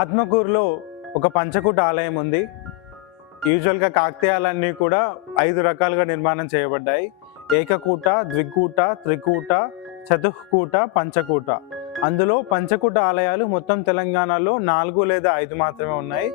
ఆత్మకూరులో ఒక పంచకూట ఆలయం ఉంది. యూజువల్గా కాకతీయాలన్నీ కూడా 5 రకాలుగా నిర్మాణం చేయబడ్డాయి. ఏకకూట, ద్వికూట, త్రికూట, చతుఃకూట, పంచకూట. అందులో పంచకూట ఆలయాలు మొత్తం తెలంగాణలో 4 లేదా 5 మాత్రమే ఉన్నాయి.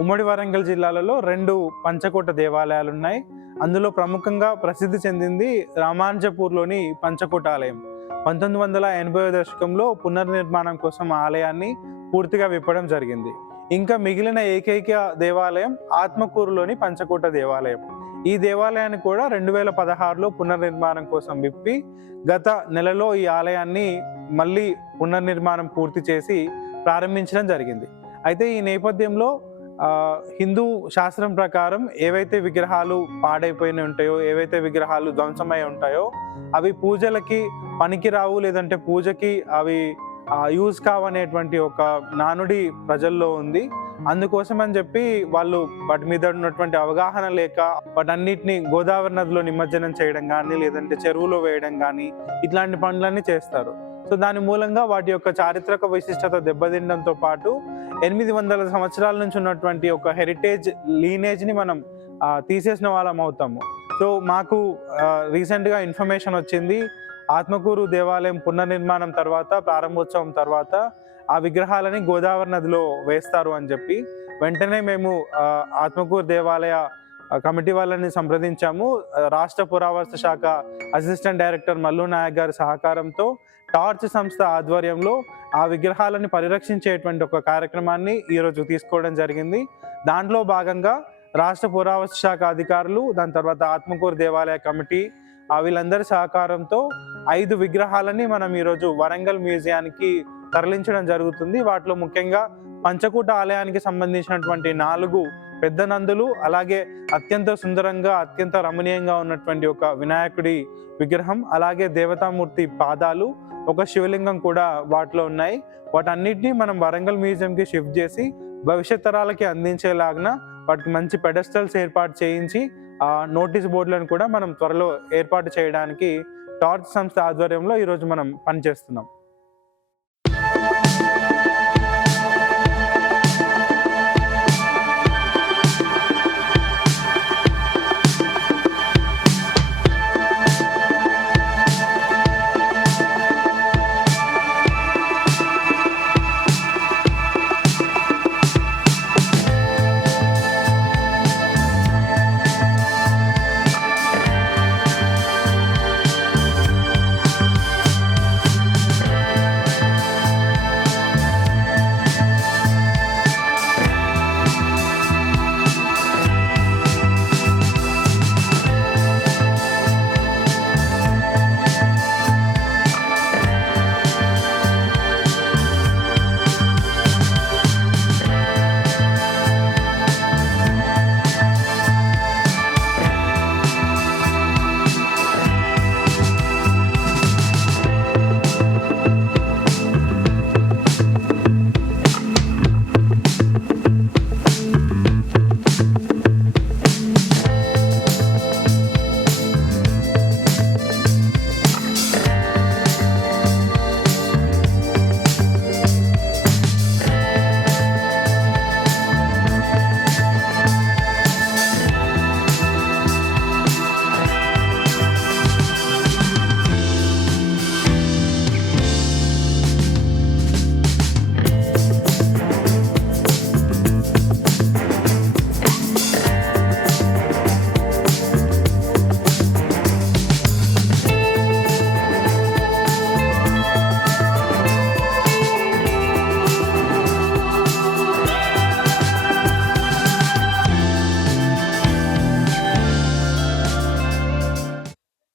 ఉమ్మడి వరంగల్ జిల్లాలలో 2 పంచకూట దేవాలయాలు ఉన్నాయి. అందులో ప్రముఖంగా ప్రసిద్ధి చెందింది రామానుజపూర్లోని పంచకూట ఆలయం. 1980వ దశకంలో పునర్నిర్మాణం కోసం ఆలయాన్ని పూర్తిగా విప్పడం జరిగింది. ఇంకా మిగిలిన ఏకైక దేవాలయం ఆత్మకూరులోని పంచకూట దేవాలయం. ఈ దేవాలయాన్ని కూడా 2016లో పునర్నిర్మాణం కోసం విప్పి గత నెలలో ఈ ఆలయాన్ని మళ్ళీ పునర్నిర్మాణం పూర్తి చేసి ప్రారంభించడం జరిగింది. అయితే ఈ నేపథ్యంలో హిందూ శాస్త్రం ప్రకారం ఏవైతే విగ్రహాలు పాడైపోయిన ఉంటాయో, ఏవైతే విగ్రహాలు ధ్వంసమై ఉంటాయో అవి పూజలకి పనికిరావు, లేదంటే పూజకి అవి యూజ్ కావనేటువంటి ఒక నానుడి ప్రజల్లో ఉంది. అందుకోసం అని చెప్పి వాళ్ళు వాటి మీద ఉన్నటువంటి అవగాహన లేక వాటన్నిటిని గోదావరి నదిలో నిమజ్జనం చేయడం కానీ, లేదంటే చెరువులో వేయడం కానీ ఇట్లాంటి పనులన్నీ చేస్తారు. సో దాని మూలంగా వాటి యొక్క చారిత్రక విశిష్టత దెబ్బతినడంతో పాటు 800 సంవత్సరాల నుంచి ఉన్నటువంటి ఒక హెరిటేజ్ లీనేజ్ని మనం తీసేసిన వాళ్ళం అవుతాము. సో మాకు రీసెంట్గా ఇన్ఫర్మేషన్ వచ్చింది, ఆత్మకూరు దేవాలయం పునర్నిర్మాణం తర్వాత, ప్రారంభోత్సవం తర్వాత ఆ విగ్రహాలని గోదావరి నదిలో వేస్తారు అని చెప్పి. వెంటనే మేము ఆత్మకూరు దేవాలయ కమిటీ వాళ్ళని సంప్రదించాము. రాష్ట్ర పురావస్తు శాఖ అసిస్టెంట్ డైరెక్టర్ మల్లు నాయక్ గారి సహకారంతో టార్చ్ సంస్థ ఆధ్వర్యంలో ఆ విగ్రహాలని పరిరక్షించేటువంటి ఒక కార్యక్రమాన్ని ఈరోజు తీసుకోవడం జరిగింది. దాంట్లో భాగంగా రాష్ట్ర పురావస్తు శాఖ అధికారులు, దాని తర్వాత ఆత్మకూరు దేవాలయ కమిటీ వీళ్ళందరి సహకారంతో 5 విగ్రహాలని మనం ఈరోజు వరంగల్ మ్యూజియానికి తరలించడం జరుగుతుంది. వాటిలో ముఖ్యంగా పంచకూట ఆలయానికి సంబంధించినటువంటి 4 పెద్ద నందులు, అలాగే అత్యంత సుందరంగా అత్యంత రమణీయంగా ఉన్నటువంటి ఒక వినాయకుడి విగ్రహం, అలాగే దేవతామూర్తి పాదాలు, ఒక శివలింగం కూడా వాటిలో ఉన్నాయి. వాటన్నిటినీ మనం వరంగల్ మ్యూజియంకి షిఫ్ట్ చేసి భవిష్యత్ తరాలకి అందించేలాగిన వాటికి మంచి పెడెస్టల్స్ ఏర్పాటు చేయించి నోటీస్ బోర్డులను కూడా మనం త్వరలో ఏర్పాటు చేయడానికి టార్చ్ సంస్థ ఆధ్వర్యంలో ఈరోజు మనం పనిచేస్తున్నాం.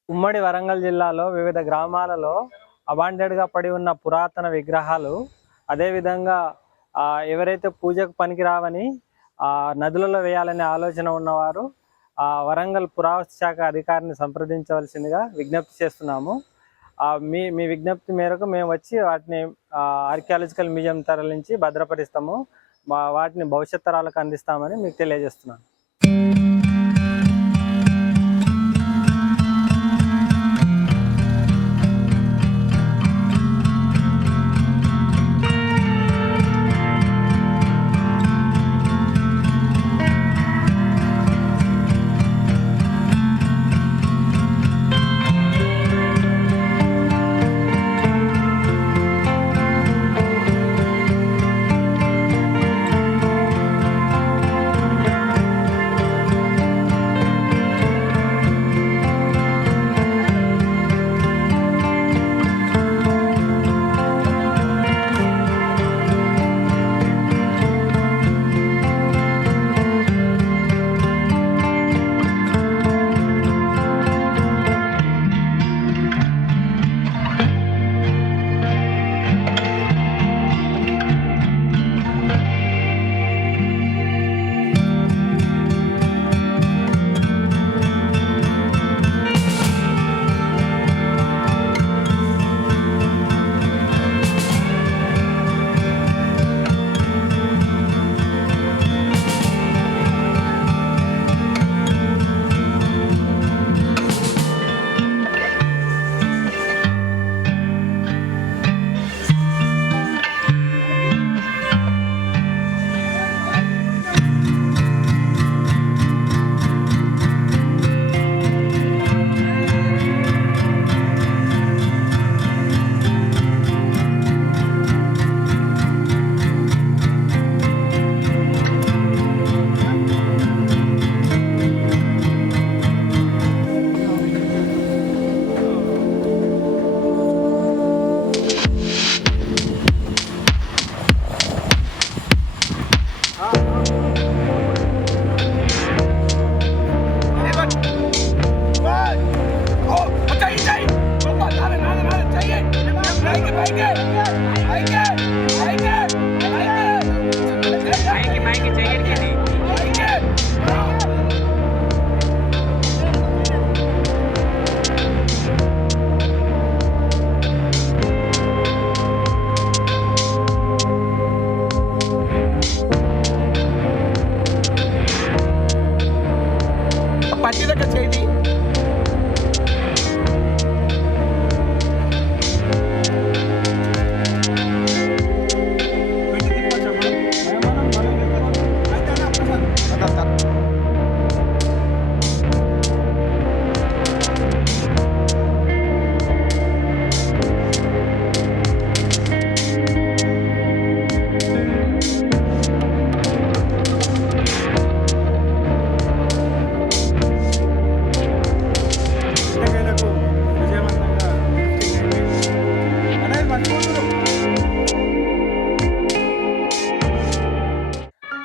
ఉమ్మడి వరంగల్ జిల్లాలో వివిధ గ్రామాలలో అబాండెడ్గా పడి ఉన్న పురాతన విగ్రహాలు, అదేవిధంగా ఎవరైతే పూజకు పనికిరావని నదులలో వేయాలనే ఆలోచన ఉన్నవారు వరంగల్ పురావస్తు శాఖ అధికారిని సంప్రదించవలసిందిగా విజ్ఞప్తి చేస్తున్నాము. మీ విజ్ఞప్తి మేరకు మేము వచ్చి వాటిని ఆర్కియాలజికల్ మ్యూజియం తరలించి భద్రపరుస్తాము. వాటిని భవిష్యత్ తరాలకు అందిస్తామని మీకు తెలియజేస్తున్నాను.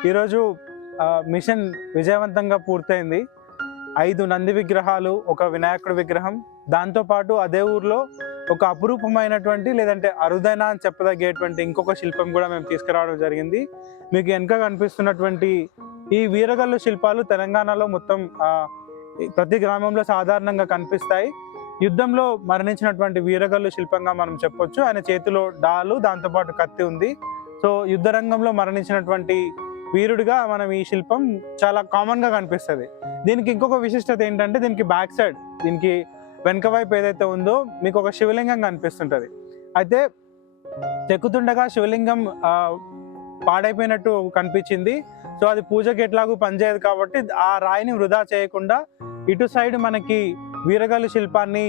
ఈరోజు మిషన్ విజయవంతంగా పూర్తయింది. 5 నంది విగ్రహాలు, ఒక వినాయకుడి విగ్రహం, దాంతోపాటు అదే ఊర్లో ఒక అపురూపమైనటువంటి లేదంటే అరుదైన అని చెప్పదగ్గేటువంటి ఇంకొక శిల్పం కూడా మేము తీసుకురావడం జరిగింది. మీకు వెనక కనిపిస్తున్నటువంటి ఈ వీరగల్లు శిల్పాలు తెలంగాణలో మొత్తం ప్రతి గ్రామంలో సాధారణంగా కనిపిస్తాయి. యుద్ధంలో మరణించినటువంటి వీరగల్లు శిల్పంగా మనం చెప్పొచ్చు. ఆయన చేతిలో డాలు, దాంతోపాటు కత్తి ఉంది. సో యుద్ధ రంగంలో మరణించినటువంటి వీరుడిగా మనం ఈ శిల్పం చాలా కామన్గా కనిపిస్తుంది. దీనికి ఇంకొక విశిష్టత ఏంటంటే దీనికి బ్యాక్ సైడ్, దీనికి వెనక వైపు ఏదైతే ఉందో మీకు ఒక శివలింగం కనిపిస్తుంటుంది. అయితే చెక్కుతుండగా శివలింగం పాడైపోయినట్టు కనిపించింది. సో అది పూజకి ఎట్లాగూ పనిచేయదు కాబట్టి ఆ రాయిని వృధా చేయకుండా ఇటు సైడ్ మనకి వీరగల్లు శిల్పాన్ని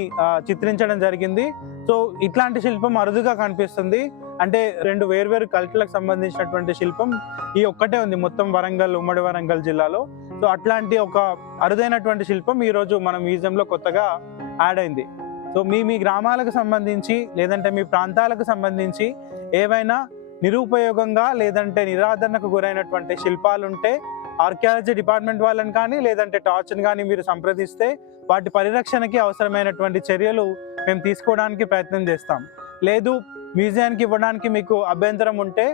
చిత్రించడం జరిగింది. సో ఇట్లాంటి శిల్పం అరుదుగా కనిపిస్తుంది. అంటే 2 వేర్వేరు కల్చర్లకు సంబంధించినటువంటి శిల్పం ఈ ఒక్కటే ఉంది మొత్తం వరంగల్, ఉమ్మడి వరంగల్ జిల్లాలో. సో అట్లాంటి ఒక అరుదైనటువంటి శిల్పం ఈరోజు మన మ్యూజియంలో కొత్తగా యాడ్ అయింది. సో మీ గ్రామాలకు సంబంధించి లేదంటే మీ ప్రాంతాలకు సంబంధించి ఏవైనా నిరుపయోగంగా లేదంటే నిరాదరణకు గురైనటువంటి శిల్పాలు ఉంటే ఆర్కియాలజీ డిపార్ట్మెంట్ వాళ్ళని కానీ లేదంటే టార్చ్ని కానీ మీరు సంప్రదిస్తే వాటి పరిరక్షణకి అవసరమైనటువంటి చర్యలు మేము తీసుకోవడానికి ప్రయత్నం చేస్తాం. లేదు మ్యూజియానికి ఇవ్వడానికి మీకు అభ్యంతరం ఉంటే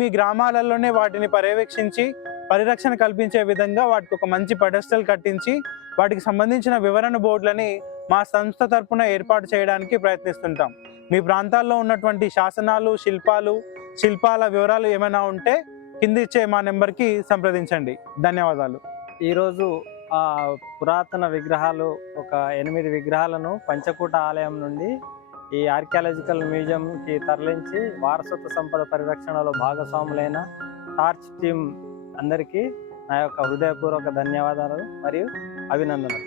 మీ గ్రామాలలోనే వాటిని పర్యవేక్షించి పరిరక్షణ కల్పించే విధంగా వాటికి ఒక మంచి పెడెస్టల్ కట్టించి వాటికి సంబంధించిన వివరణ బోర్డులని మా సంస్థ తరపున ఏర్పాటు చేయడానికి ప్రయత్నిస్తుంటాం. మీ ప్రాంతాల్లో ఉన్నటువంటి శాసనాలు, శిల్పాల వివరాలు ఏమైనా ఉంటే కింద ఇచ్చే మా నెంబర్కి సంప్రదించండి. ధన్యవాదాలు. ఈరోజు పురాతన విగ్రహాలు ఒక 8 విగ్రహాలను పంచకూట ఆలయం నుండి ఈ ఆర్కియాలజికల్ మ్యూజియంకి తరలించి వారసత్వ సంపద పరిరక్షణలో భాగస్వాములైన టార్చ్ టీం అందరికీ నా యొక్క హృదయపూర్వక ధన్యవాదాలు మరియు అభినందనలు.